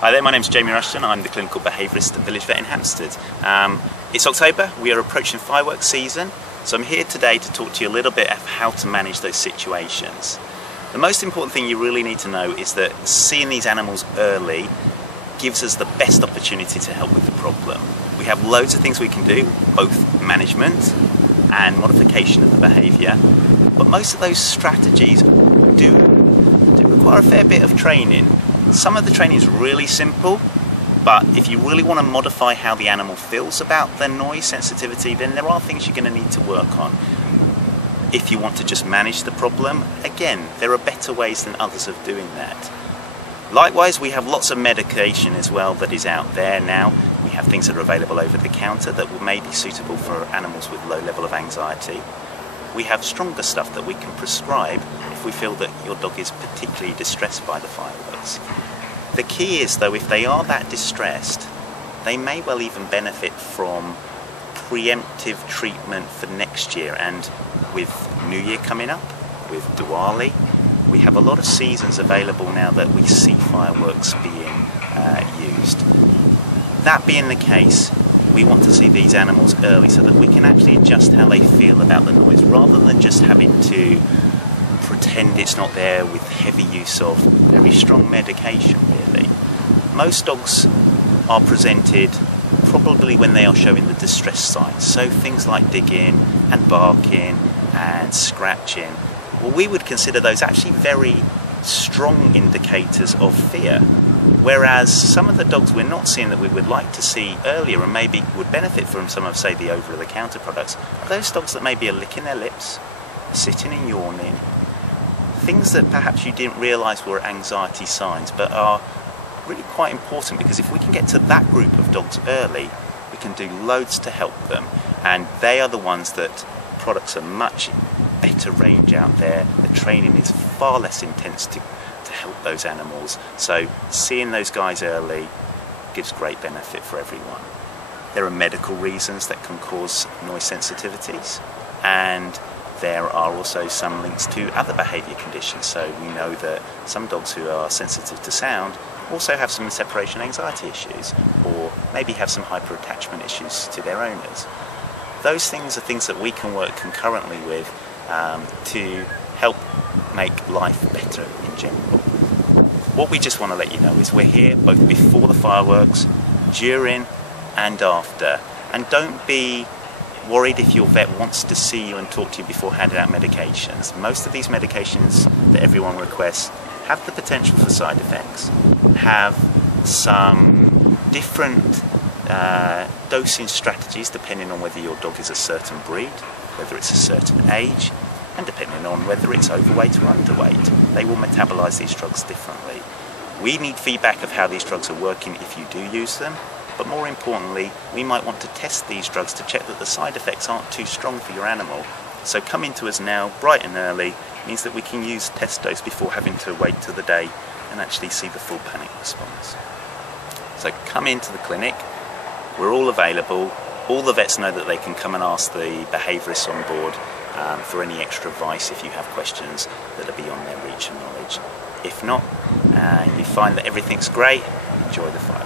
Hi there, my name's Jamie Rushton. I'm the clinical behaviourist at Village Vet in Hampstead. It's October, we are approaching fireworks season, so I'm here today to talk to you a little bit of how to manage those situations. The most important thing you really need to know is that seeing these animals early gives us the best opportunity to help with the problem. We have loads of things we can do, both management and modification of the behaviour, but most of those strategies do require a fair bit of training. Some of the training is really simple, but if you really want to modify how the animal feels about their noise sensitivity, then there are things you're going to need to work on. If you want to just manage the problem, again, there are better ways than others of doing that. Likewise, we have lots of medication as well that is out there now. We have things that are available over the counter that may be suitable for animals with low level of anxiety. We have stronger stuff that we can prescribe if we feel that your dog is particularly distressed by the fireworks. The key is, though, if they are that distressed, they may well even benefit from preemptive treatment for next year. And with New Year coming up, with Diwali, we have a lot of seasons available now that we see fireworks being used. That being the case, we want to see these animals early so that we can actually adjust how they feel about the noise, rather than just having to pretend it's not there with heavy use of very strong medication, really. Most dogs are presented probably when they are showing the distress signs, so things like digging and barking and scratching. Well, we would consider those actually very strong indicators of fear. Whereas some of the dogs we're not seeing that we would like to see earlier and maybe would benefit from some of, say, the over-the-counter products, are those dogs that maybe are licking their lips, sitting and yawning, things that perhaps you didn't realise were anxiety signs, but are really quite important, because if we can get to that group of dogs early, we can do loads to help them, and they are the ones that products are much better range out there. The training is far less intense to help those animals, so seeing those guys early gives great benefit for everyone. There are medical reasons that can cause noise sensitivities, and there are also some links to other behaviour conditions. So we know that some dogs who are sensitive to sound also have some separation anxiety issues, or maybe have some hyper-attachment issues to their owners. Those things are things that we can work concurrently with to help make life better in general. What we just want to let you know is we're here both before the fireworks, during and after. And don't be worried if your vet wants to see you and talk to you before handing out medications. Most of these medications that everyone requests have the potential for side effects, have some different dosing strategies depending on whether your dog is a certain breed, whether it's a certain age, and depending on whether it's overweight or underweight. They will metabolise these drugs differently. We need feedback of how these drugs are working if you do use them, but more importantly, we might want to test these drugs to check that the side effects aren't too strong for your animal. So coming to us now, bright and early, means that we can use test dose before having to wait till the day and actually see the full panic response. So come into the clinic, we're all available. All the vets know that they can come and ask the behaviourists on board for any extra advice if you have questions that are beyond their reach and knowledge. If not, you find that everything's great, enjoy the fight.